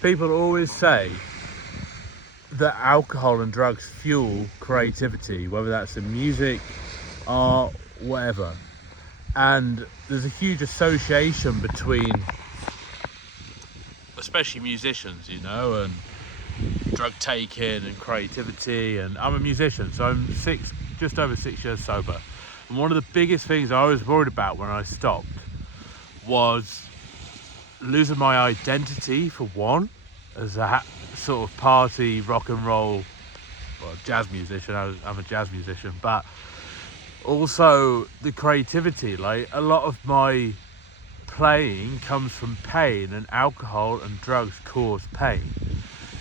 People always say that alcohol and drugs fuel creativity, whether that's in music, art, whatever. And there's a huge association between, especially musicians, you know, and drug taking and creativity. And I'm a musician, so I'm just over 6 years sober. And one of the biggest things I was worried about when I stopped was losing my identity, for one, as a sort of party rock and roll, well, jazz musician. I'm a jazz musician, but also the creativity. Like, a lot of my playing comes from pain, and alcohol and drugs cause pain,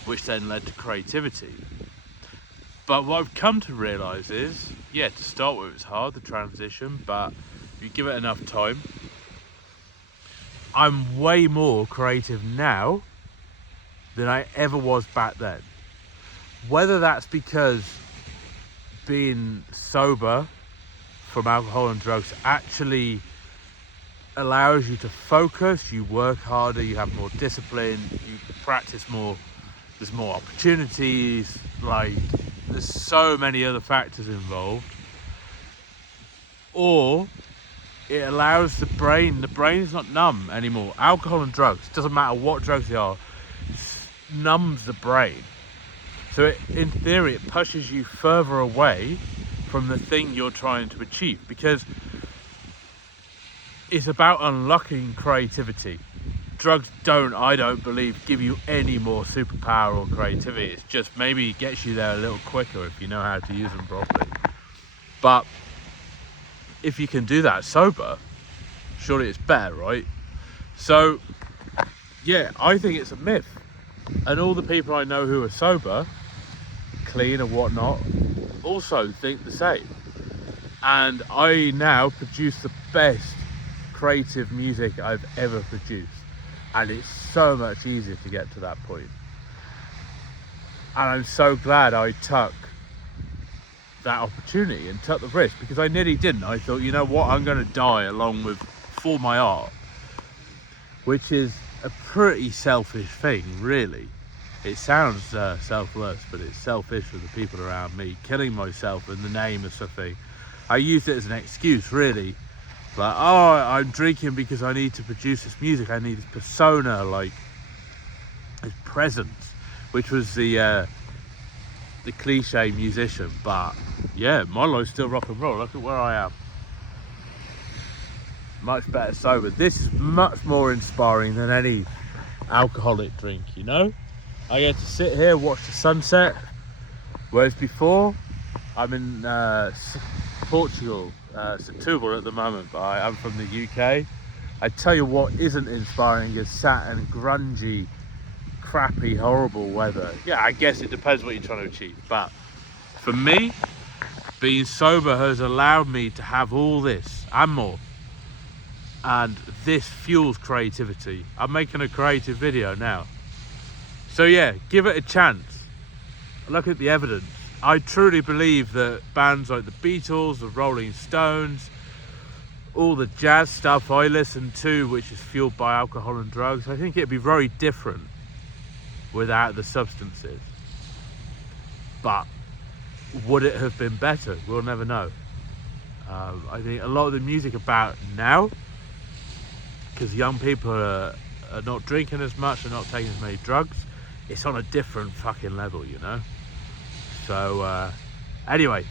which then led to creativity. But what I've come to realise is, yeah, to start with, it's hard, the transition, but if you give it enough time, I'm way more creative now than I ever was back then. Whether that's because being sober from alcohol and drugs actually allows you to focus, you work harder, you have more discipline, you practice more, there's more opportunities, like there's so many other factors involved. Or it allows the brain's not numb anymore. Alcohol and drugs, doesn't matter what drugs they are, numbs the brain. So in theory, it pushes you further away from the thing you're trying to achieve, because it's about unlocking creativity. Drugs I don't believe, give you any more superpower or creativity. It's just maybe gets you there a little quicker if you know how to use them properly. But if you can do that sober, surely it's better, right? So yeah, I think it's a myth. And all the people I know who are sober, clean and whatnot, also think the same. And I now produce the best creative music I've ever produced. And it's so much easier to get to that point. And I'm so glad I took that opportunity and took the risk, because I nearly didn't. I thought, you know what, I'm going to die along with for my art, which is a pretty selfish thing, really. It sounds selfless, but it's selfish for the people around me, killing myself in the name of something. I used it as an excuse, really. Like, oh, I'm drinking because I need to produce this music. I need this persona, like this presence, which was the cliche musician. But yeah, my life's still rock and roll. Look at where I am. Much better sober. This is much more inspiring than any alcoholic drink, you know? I get to sit here, watch the sunset, whereas before, I'm in Portugal, Setúbal at the moment, but I'm from the UK. I tell you what isn't inspiring is sat in grungy, crappy, horrible weather. Yeah, I guess it depends what you're trying to achieve, but for me, being sober has allowed me to have all this and more. And this fuels creativity. I'm making a creative video now. So yeah, give it a chance. Look at the evidence. I truly believe that bands like the Beatles, the Rolling Stones, all the jazz stuff I listen to, which is fueled by alcohol and drugs, I think it'd be very different without the substances. But would it have been better? We'll never know. I think a lot of the music about now, because young people are not drinking as much and not taking as many drugs, it's on a different fucking level, you know? So anyway,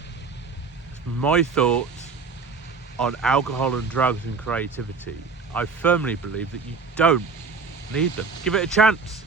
that's my thoughts on alcohol and drugs and creativity. I firmly believe that you don't need them. Give it a chance.